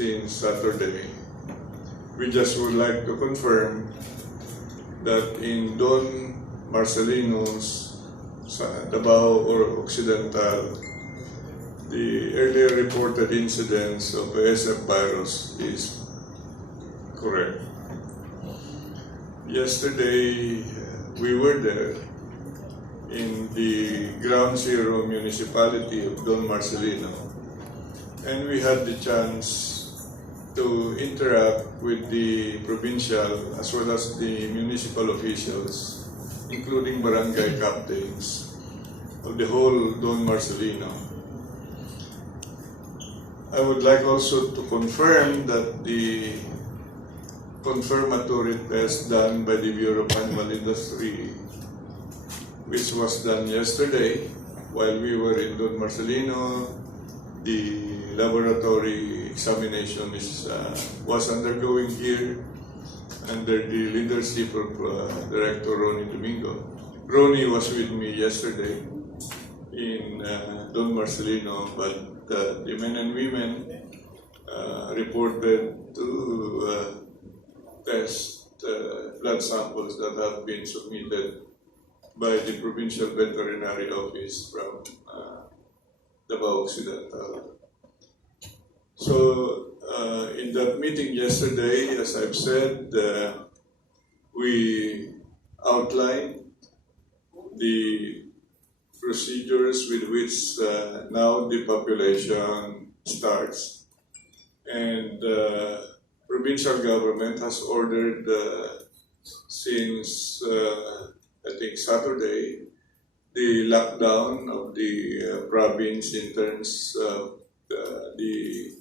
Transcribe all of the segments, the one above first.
since Saturday. We just would like to confirm that in Don Marcelino's Davao or Occidental, the earlier reported incidence of ASF virus is correct. Yesterday, we were there in the Ground Zero municipality of Don Marcelino, and we had the chance to interact with the provincial as well as the municipal officials, including barangay captains of the whole Don Marcelino. I would like also to confirm that the confirmatory test done by the Bureau of Animal Industry, which was done yesterday while we were in Don Marcelino, the laboratory examination was undergoing here under the leadership of Director Ronnie Domingo. Ronnie was with me yesterday in Don Marcelino, but the men and women reported to test blood samples that have been submitted by the Provincial Veterinary Office from Davao Occidental. So in that meeting yesterday, as I've said, we outlined the procedures with which now the population starts. And provincial government has ordered since I think Saturday the lockdown of the province in terms of the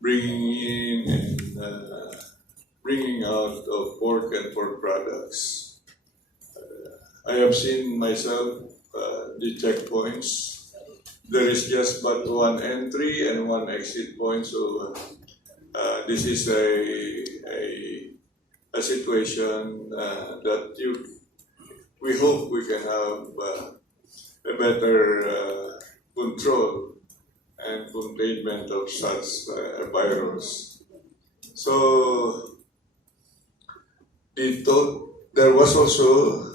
bringing in and bringing out of pork and pork products. I have seen myself the checkpoints. There is just but one entry and one exit point, so this is a situation that we hope we can have a better control and containment of such virus. So there was also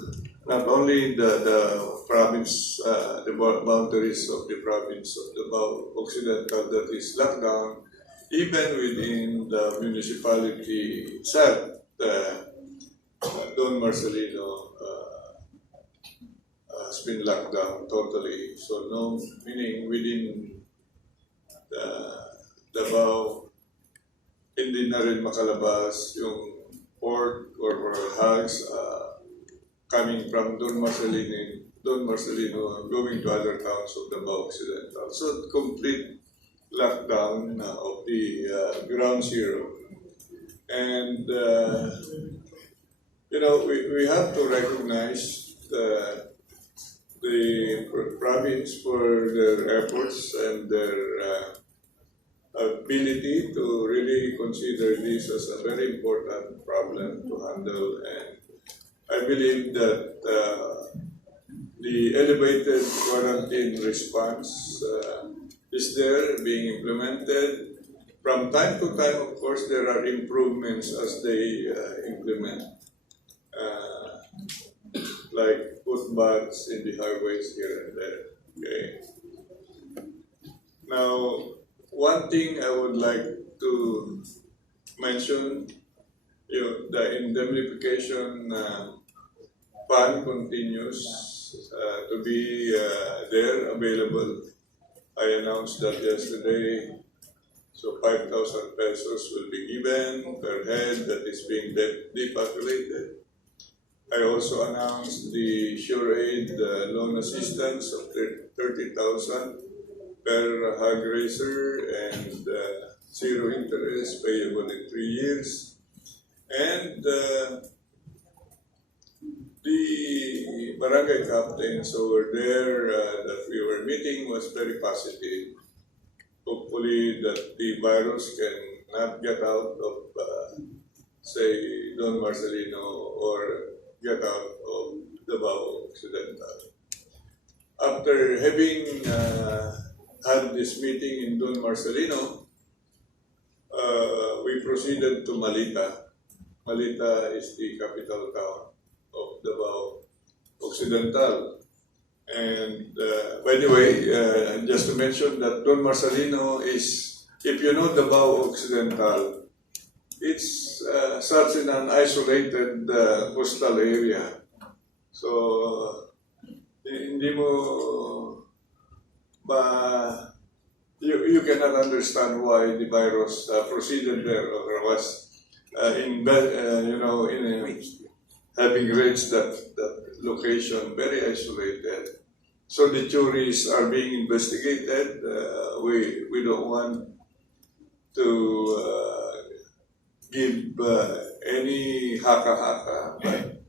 not only the province, the boundaries of the province of Davao Occidental that is locked down, even within the municipality itself, Don Marcelino has been locked down totally. So no, meaning within Davao, hindi na rin makalabas yung pork or hogs coming from Don Marcelino going to other towns of Davao Occidental. So complete lockdown of the Ground Zero. And we have to recognize the province for their efforts and their ability to really consider this as a very important problem to handle. And I believe that the elevated quarantine response is there, being implemented. From time to time, of course, there are improvements as they implement, like footpaths in the highways here and there. Okay. Now, one thing I would like to mention, the indemnification fund continues to be there, available. I announced that yesterday. So 5,000 pesos will be given per head that is being depopulated. I also announced the Sure Aid loan assistance of 30,000 per hog raiser and zero interest payable in 3 years. And the barangay captains over there that we were meeting was very positive. Hopefully that the virus can not get out of, say, Don Marcelino or get out of Davao Occidental. After having had this meeting in Don Marcelino, proceeded to Malita. Malita is the capital town of Davao Occidental. And by the way, just to mention that Don Marcelino is, if you know Davao Occidental, it's such in an isolated coastal area. So, hindi mo you cannot understand why the virus proceeded there or was having reached that location, very isolated. So the theories are being investigated. We don't want to give any haka-haka, but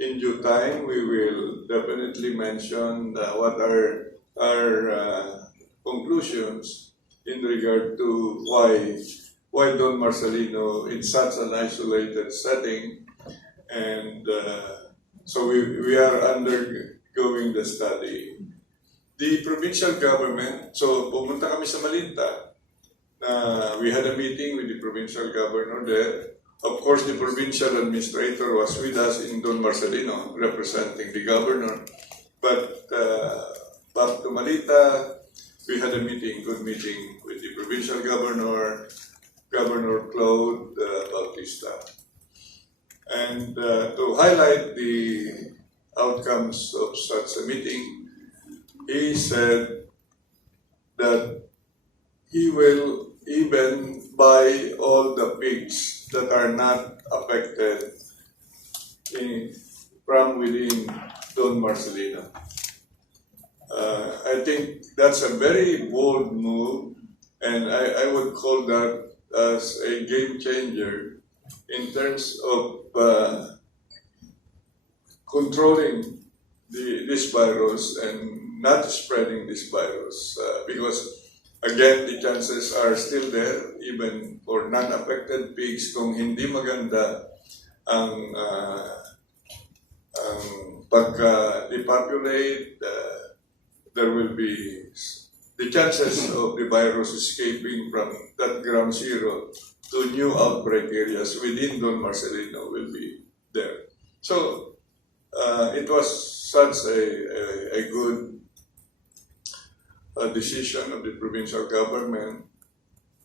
in due time we will definitely mention what are our conclusions in regard to why Don Marcelino in such an isolated setting, and so we are undergoing the study. The provincial government, so pumunta kami sa Malinta, we had a meeting with the provincial governor there. Of course, the provincial administrator was with us in Don Marcelino, representing the governor. But back to Malita, we had a meeting, good meeting with the provincial governor, Governor Claude Bautista. And to highlight the outcomes of such a meeting, he said that he will even buy all the pigs that are not affected from within Don Marcelino. I think that's a very bold move, and I would call that as a game changer in terms of controlling this virus and not spreading this virus, because again, the chances are still there, even for non-affected pigs. Kung hindi maganda ang pagka-depopulate, there will be the chances of the virus escaping from that ground zero to new outbreak areas within Don Marcelino will be there. So it was such a good decision of the provincial government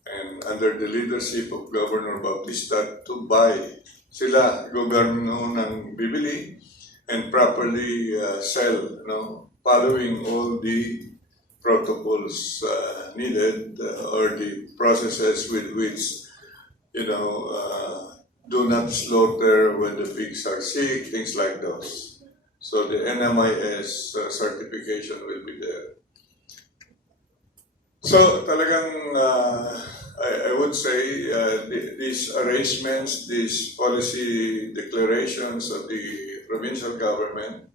and under the leadership of Governor Bautista to buy. Sila, gobyerno ng bibili and properly sell, following all the protocols needed or the processes with which, do not slaughter when the pigs are sick, things like those. So the NMIS certification will be there. So talagang I would say these arrangements, these policy declarations of the provincial government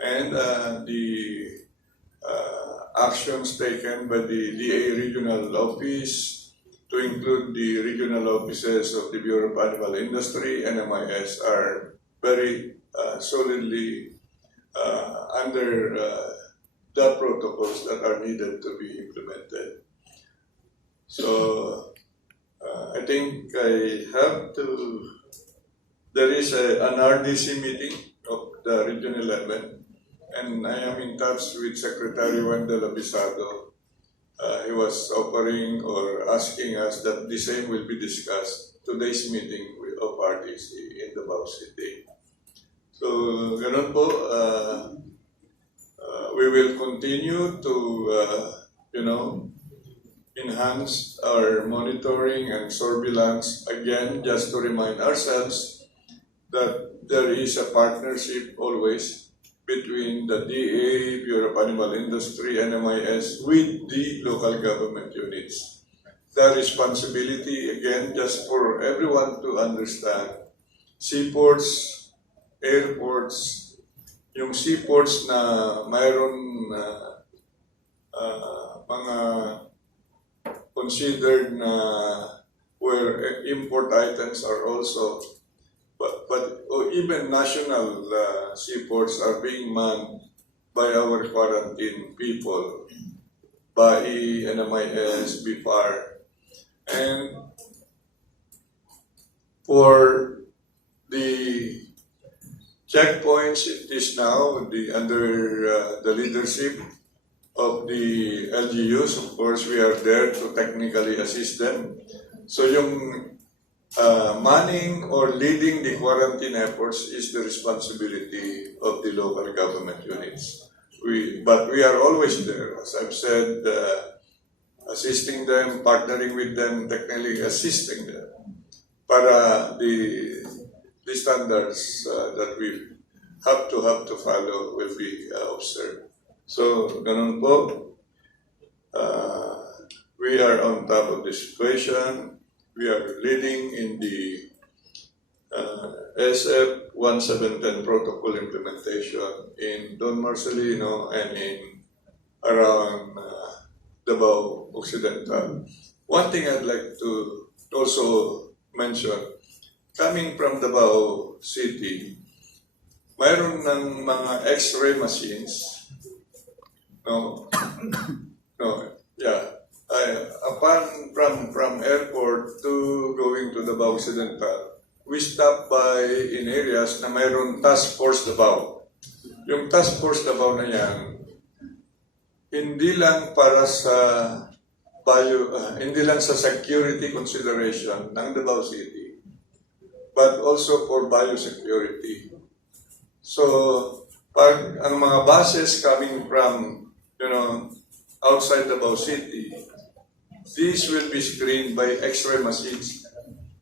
and the actions taken by the DA regional office to include the regional offices of the Bureau of Animal Industry, NMIS, are very solidly under the protocols that are needed to be implemented. So I think I have to, there is an RDC meeting of the Region 11, and I am in touch with Secretary Wendell Abisado. He was offering or asking us that the same will be discussed today's meeting of RDC in Davao City. So, ganun po, we will continue to, enhance our monitoring and surveillance. Again, just to remind ourselves that there is a partnership always between the DA, Bureau of Animal Industry, NMIS, with the local government units. The responsibility, again, just for everyone to understand, seaports, airports, yung seaports na mayroon mga considered na where import items are also, but even national seaports are being manned by our quarantine people, BAI, NMIS, BIFAR, and For the checkpoints, it is now under the leadership of the LGUs. Of course, we are there to technically assist them. So yung manning or leading the quarantine efforts is the responsibility of the local government units. But we are always there, as I've said, assisting them, partnering with them, technically assisting them para the standards that we have to follow will be observed. So, ganun po, we are on top of the situation. We are leading in the ASF 1710 protocol implementation in Don Marcelino and in around Davao Occidental. One thing I'd like to also mention, coming from Davao City, mayroon ng mga X-ray machines. Upon from airport to going to Davao Occidental, we stop by in areas na mayroon task force Davao. Yung task force Davao na yan, hindi lang para sa hindi lang sa security consideration ng Davao City, but also for biosecurity. So, pag ang mga buses coming from, outside Davao City, these will be screened by X-ray machines,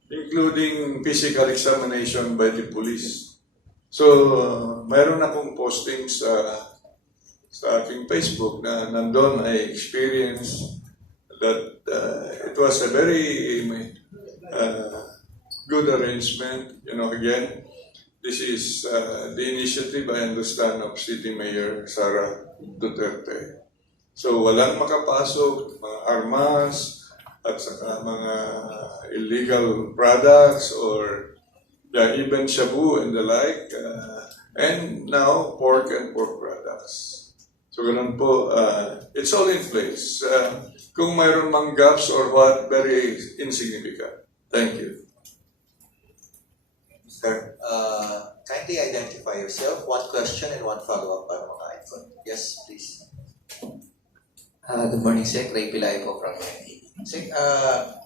including physical examination by the police. So, mayroon akong posting sa aking Facebook na nandun I experienced that it was a very good arrangement. Again, this is the initiative, I understand, of City Mayor Sara Duterte. So, walang makapasok, mga armas, at saka mga illegal products or even shabu and the like. And now, pork and pork products. So, ganun po, it's all in place. Kung mayroon mang gaps or what, very insignificant. Thank you. Sir, kindly identify yourself. One question and one follow-up para mga iPhone. Yes, please. Good morning, Sec. Ray Pilay po from UNAP. Sec,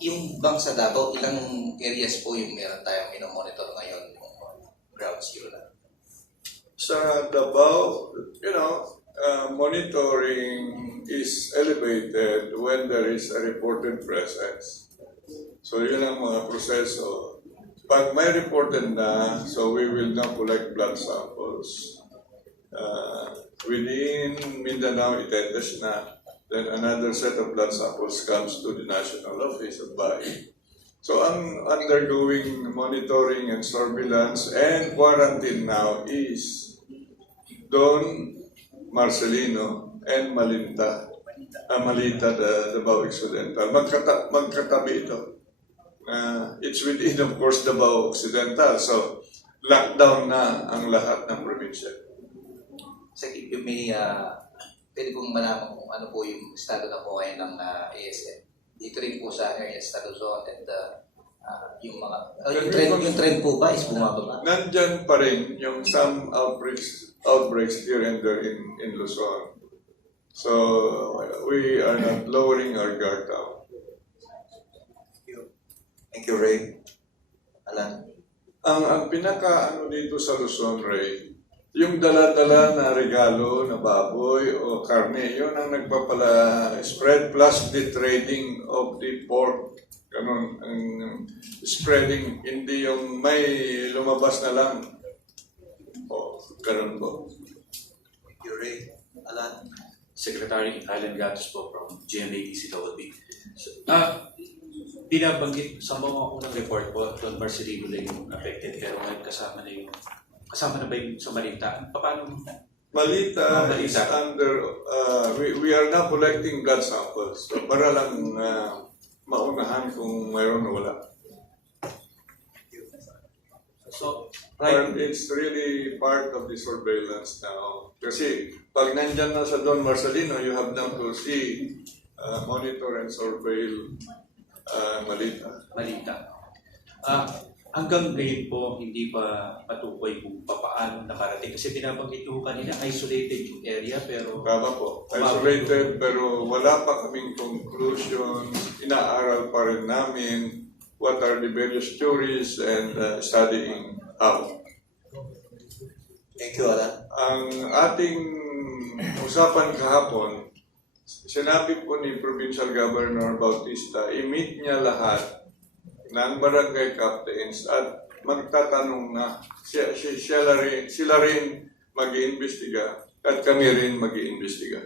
yung bansa Davao, ilang areas po yung meron tayong minomonitor ngayon yung ground zero na? Sa Davao, monitoring is elevated when there is a reported presence. So yun ang mga proseso. Pag may reported na, so we will now collect blood samples. Within Mindanao, itetest na. Then another set of blood samples comes to the National Office of BAI. So ang undergoing monitoring and surveillance and quarantine now is Don Marcelino and Malita, the Davao Occidental. Magkatabi ito. It's within, of course, Davao Occidental. So, lockdown na ang lahat ng probinsya. Sec, if you may, pwede kong malaman kung ano po yung estado na po ngayon ng ASF. Dito rin po sa area sa Luzon and yung mga, yung trend po ba is bumababa? Nandyan pa rin yung some outbreaks here and there in Luzon. So, we are not lowering our guard down. Thank you, Ray. Alan? Ang pinaka dito sa Luzon, Ray, yung dala-dala na regalo na baboy o karne, yun ang nagpapala spread plus the trading of the pork. Ganun, ang spreading, hindi yung may lumabas na lang. O, ganun po. Thank you, Ray. Alan? Secretary Alan Gatos po from GMADCWB. Binabanggit sa mga unang report po, Don Marcelino lang yung affected, pero ngayon kasama na ba yung sa Malita? Paano? Malita is under, we are now collecting blood samples. So, para lang maunahan kung mayroon o wala. So, Right. It's really part of the surveillance now. Kasi pag nandyan na sa Don Marcelino, you have now to see, monitor and surveil Malita. Malita. hanggang ngayon po, hindi pa patukoy kung paano nakarating. Kasi binabanggit nyo kanina, isolated yung area, pero Tama po. Isolated, pero wala pa kaming conclusion. Inaaral pa rin namin what are the various theories and studying how. Thank you, Alan. Ang ating usapan kahapon, sinabi po ni Provincial Governor Bautista, i-meet niya lahat ng barangay captains at magtatanong na sila rin mag-iimbestiga at kami rin mag-iimbestiga.